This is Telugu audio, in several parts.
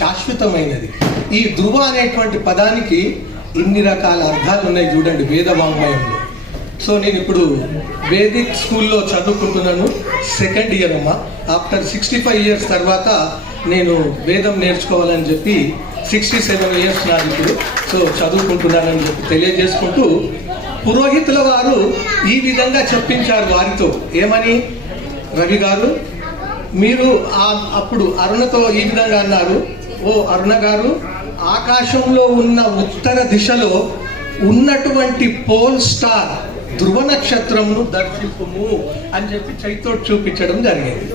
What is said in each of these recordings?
శాశ్వతమైనది. ఈ ధ్రువ అనేటువంటి పదానికి ఇన్ని రకాల అర్థాలు ఉన్నాయి చూడండి వేద వాంగ్మయంలో. సో నేను ఇప్పుడు వేదిక్ స్కూల్లో చదువుకుంటున్నాను, సెకండ్ ఇయర్ అమ్మ. ఆఫ్టర్ 65 years తర్వాత నేను వేదం నేర్చుకోవాలని చెప్పి 67 years నాది ఇప్పుడు. సో చదువుకుంటున్నానని చెప్పి తెలియజేసుకుంటూ పురోహితుల వారు ఈ విధంగా చెప్పించారు వారితో. ఏమని? రవి గారు, మీరు అప్పుడు అరుణతో ఈ విధంగా అన్నారు, ఓ అరుణ గారు, ఆకాశంలో ఉన్న ఉత్తర దిశలో ఉన్నటువంటి పోల్ స్టార్ ధ్రువ నక్షత్రమును దర్శింపుము అని చెప్పి చైతో చూపించడం జరిగింది.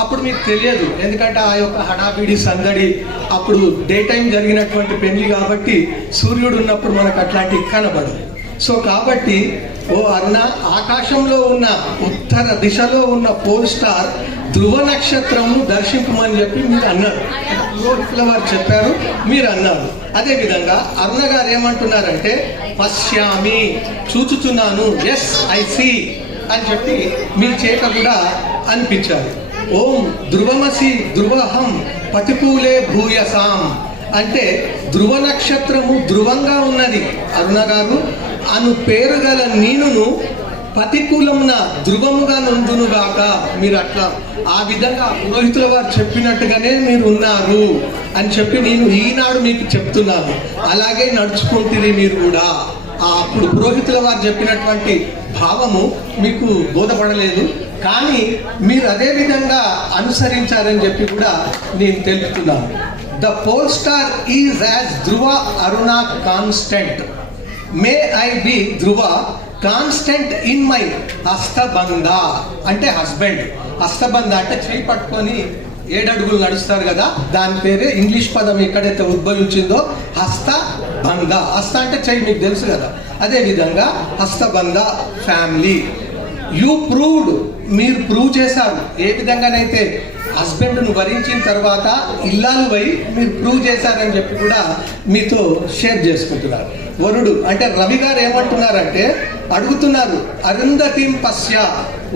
అప్పుడు మీకు తెలియదు, ఎందుకంటే ఆ యొక్క హడావిడి సందడి, అప్పుడు డే టైం జరిగినటువంటి పెళ్లి కాబట్టి సూర్యుడు ఉన్నప్పుడు మనకు అట్లాంటివి కనబడదు. సో కాబట్టి ఓ అరుణ, ఆకాశంలో ఉన్న ఉత్తర దిశలో ఉన్న పోల్ స్టార్ ధ్రువ నక్షత్రము దర్శింపమని చెప్పి మీరు అన్నారు. పురోహితుల వారు చెప్పారు, మీరు అన్నారు. అదేవిధంగా అరుణ గారు ఏమంటున్నారంటే పశ్యామి, చూచుచున్నాను, ఎస్ ఐ సీ అని చెప్పి మీ చేత కూడా అనిపించారు. ఓం ధ్రువమసి ధ్రువహం పతిపూలే భూయసాం అంటే ధ్రువ నక్షత్రము ధ్రువంగా ఉన్నది అరుణ గారు, అను పేరు గల నీనును ప్రతికూలమున ధ్రువముగా నుండునుగాక. మీరు అట్లా ఆ విధంగా పురోహితుల వారు చెప్పినట్టుగానే మీరు ఉన్నారు అని చెప్పి నేను ఈనాడు మీకు చెప్తున్నాను. అలాగే నడుచుకుంటుంది మీరు కూడా. అప్పుడు పురోహితుల వారు చెప్పినటువంటి భావము మీకు బోధపడలేదు, కానీ మీరు అదే విధంగా అనుసరించారని చెప్పి కూడా నేను తెలుపుతున్నాను. The pole star is as Dhruva అరుణ కాన్స్టెంట్. మే ఐ బి ధ్రువ కాన్స్టెంట్ ఇన్ మై హస్తబంధ అంటే హస్బెండ్. హస్తబంధ అంటే చేయి పట్టుకొని 7 అడుగులు నడుస్తారు కదా, దాని పేరే ఇంగ్లీష్ పదం ఎక్కడైతే ఉద్భవించిందో హస్తబంధ. హస్త అంటే చెయ్యి, మీకు తెలుసు కదా. అదేవిధంగా హస్తబంధ ఫ్యామిలీ. యూ ప్రూవ్డ్, మీరు ప్రూవ్ చేశారు. ఏ విధంగానైతే హస్బెండ్ను వరించిన తర్వాత ఇల్లాలు వై మీరు ప్రూవ్ చేశారని చెప్పి కూడా మీతో షేర్ చేసుకుంటున్నారు. వరుడు అంటే రవి గారు ఏమంటున్నారంటే అడుగుతున్నారు, అరుంధతిం పశ్య,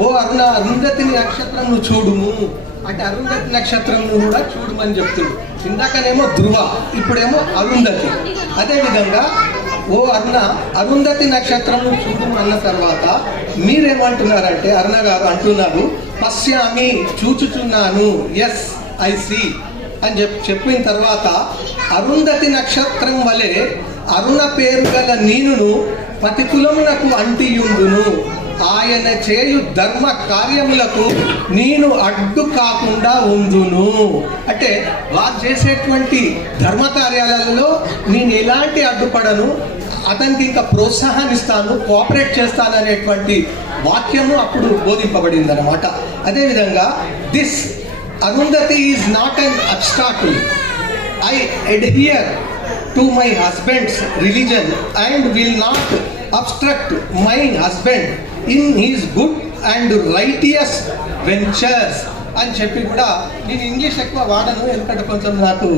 ఓ అరుణ, అరుంధతి నక్షత్రం చూడుము అంటే అరుంధతి నక్షత్రం కూడా చూడమని చెప్తుంది. ఇందాకనేమో ధ్రువ, ఇప్పుడేమో అరుంధతి. అదేవిధంగా ఓ అరుణ, అరుంధతి నక్షత్రం చూడము అన్న తర్వాత మీరేమంటున్నారంటే అరుణ గారు అంటున్నారు పశ్యామి, చూచుచున్నాను, ఎస్ ఐ సీ అని చెప్పిన తర్వాత అరుంధతి నక్షత్రం వలె అరుణ పేరు గల నీనును ప్రతికూలమునకు అంటియుండును, ఆయన చేయు ధర్మ కార్యములకు నేను అడ్డు కాకుండా ఉందును. అంటే వారు చేసేటువంటి ధర్మ కార్యాలలో నేను ఎలాంటి అడ్డుపడను, అతనికి ఇంకా ప్రోత్సాహాన్నిస్తాను, కోఆపరేట్ చేస్తాను అనేటువంటి వాక్యము అప్పుడు బోధింపబడింది అన్నమాట. అదేవిధంగా this Arundhati is not an obstacle. I adhere to my husband's religion and will not obstruct my husband in his good and righteous ventures అని చెప్పి కూడా నేను ఇంగ్లీష్ ఎక్కువ వాడను, ఎందుకంటే కొంచెం నాకు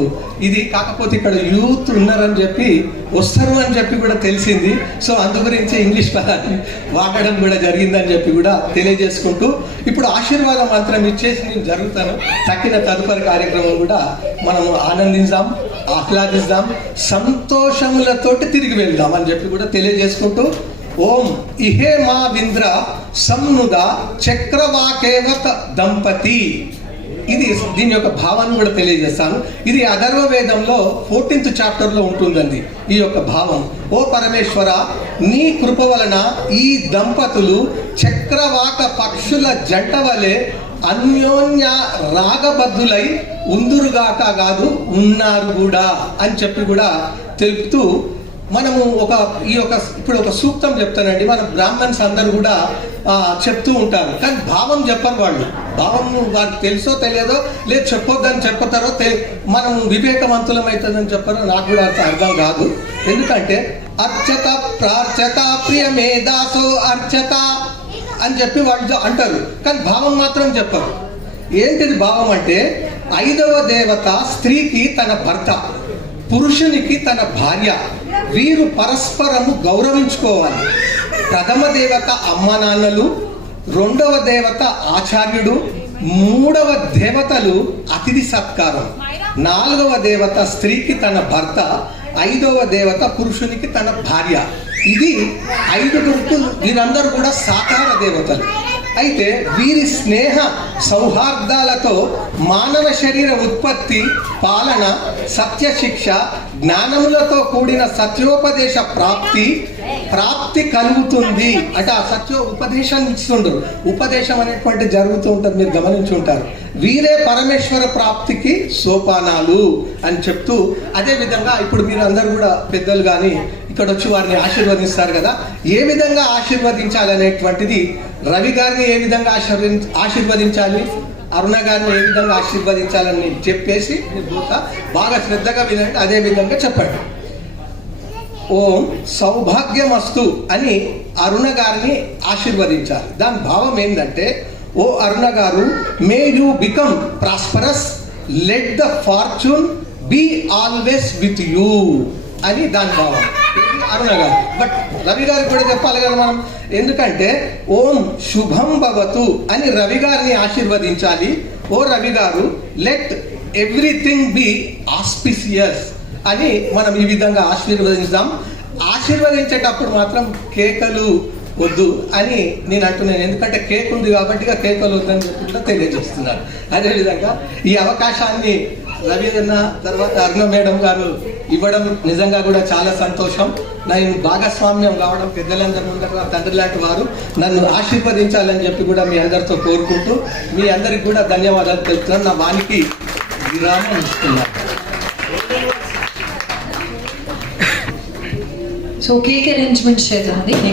ఇది కాకపోతే ఇక్కడ యూత్ ఉన్నారని చెప్పి వస్తారు అని చెప్పి కూడా తెలిసింది. సో అందు గురించి ఇంగ్లీష్ పదాన్ని వాడడం కూడా జరిగిందని చెప్పి కూడా తెలియజేసుకుంటూ ఇప్పుడు ఆశీర్వాదం మాత్రం ఇచ్చేసి నేను జరుగుతాను. తక్కిన తదుపరి కార్యక్రమం కూడా మనము ఆనందించాం, ఆహ్లాదిద్దాం, సంతోషములతోటి తిరిగి వెళ్దాం అని చెప్పి కూడా తెలియజేసుకుంటూ ఓం ఇహే మా వింద్ర సంనుద చక్రవాకేవత దంపతి. ఇది దీని యొక్క భావాన్ని కూడా తెలియజేస్తాను. ఇది అథర్వ వేదంలో 14th చాప్టర్లో ఉంటుందండి ఈ యొక్క భావం. ఓ పరమేశ్వర, నీ కృప వలన ఈ దంపతులు చక్రవాక పక్షుల జంట వలె అన్యోన్య రాగబద్ధులై ఉందురుగాక కాదు, ఉన్నారు కూడా అని చెప్పి కూడా తెలుపుతూ మనము ఇప్పుడు ఒక సూక్తం చెప్తానండి. మన బ్రాహ్మణ్స్ అందరూ కూడా చెప్తూ ఉంటారు, కానీ భావం చెప్పరు వాళ్ళు. భావం వారికి తెలుసో తెలియదో, లేదు చెప్పొద్దని చెప్తారో, మనం వివేకవంతులం అవుతుందని చెప్పారో నాకు కూడా అర్థం కాదు. ఎందుకంటే అర్చత ప్రార్చత ప్రియమే దాసో అర్చత అని చెప్పి వాళ్ళు అంటారు, కానీ భావం మాత్రం చెప్పరు. ఏంటిది భావం అంటే 5వ దేవత స్త్రీకి తన భర్త, పురుషునికి తన భార్య, వీరు పరస్పరము గౌరవించుకోవాలి. ప్రథమ దేవత అమ్మ నాన్నలు, 2వ దేవత ఆచార్యుడు, మూడవ దేవతలు అతిథి సత్కారం, నాలుగవ దేవత స్త్రీకి తన భర్త, ఐదవ దేవత పురుషునికి తన భార్య. ఇది 5 గుంపులు. వీరందరూ కూడా సాకార దేవతలు. అయితే వీరి స్నేహ సౌహార్దాలతో మానవ శరీర ఉత్పత్తి, పాలన, సత్యశిక్ష, జ్ఞానములతో కూడిన సత్యోపదేశ ప్రాప్తి కలుగుతుంది. అంటే ఆ ఉపదేశం ఇస్తుండ్రు. ఉపదేశం అనేటువంటి జరుగుతూ ఉంటుంది, మీరు గమనించి ఉంటారు. వీరే పరమేశ్వర ప్రాప్తికి సోపానాలు అని చెప్తూ, అదే విధంగా ఇప్పుడు మీరు అందరూ కూడా పెద్దలు కానీ ఇక్కడ వచ్చి వారిని ఆశీర్వదిస్తారు కదా, ఏ విధంగా ఆశీర్వదించాలనేటువంటిది, రవి గారిని ఏ విధంగా ఆశీర్వదించాలి, అరుణ గారిని ఏ విధంగా ఆశీర్వదించాలని చెప్పేసి బాగా శ్రద్ధగా వినండి. అదే విధంగా చెప్పండి. ఓం సౌభాగ్యమస్తు అని అరుణ గారిని ఆశీర్వదించాలి. దాని భావం ఏంటంటే, ఓ అరుణ గారు, may you become prosperous, let the fortune be always with you అని దాని భావం. అరుణ గారు. బట్ రవి గారికి కూడా చెప్పాలి కదా మనం, ఎందుకంటే ఓం శుభం భవతు అని రవి గారిని ఆశీర్వదించాలి. ఓ రవి గారు, లెట్ ఎవ్రీథింగ్ బి ఆస్పిసియస్ అని మనం ఈ విధంగా ఆశీర్వదించాం. ఆశీర్వదించేటప్పుడు మాత్రం కేకలు వద్దు అని నేను అంటున్నాను. ఎందుకంటే కేక్ ఉంది కాబట్టి కేకలు వద్దని చెప్పి తెలియజేస్తున్నాను. అదేవిధంగా ఈ అవకాశాన్ని రవి అన్న తర్వాత అరుణ మేడం గారు ఇవ్వడం నిజంగా కూడా చాలా సంతోషం. నేను భాగస్వామ్యం కావడం, పెద్దలందరి ముందర తండ్రి లాంటి వారు నన్ను ఆశీర్వదించాలని చెప్పి కూడా మీ అందరితో కోరుకుంటూ మీ అందరికి కూడా ధన్యవాదాలు తెలుపుతున్నాను. నా వానికి విరామం ఇస్తున్నాను. సో కేక్ అరేంజ్మెంట్ చేద్దాం. నెక్స్ట్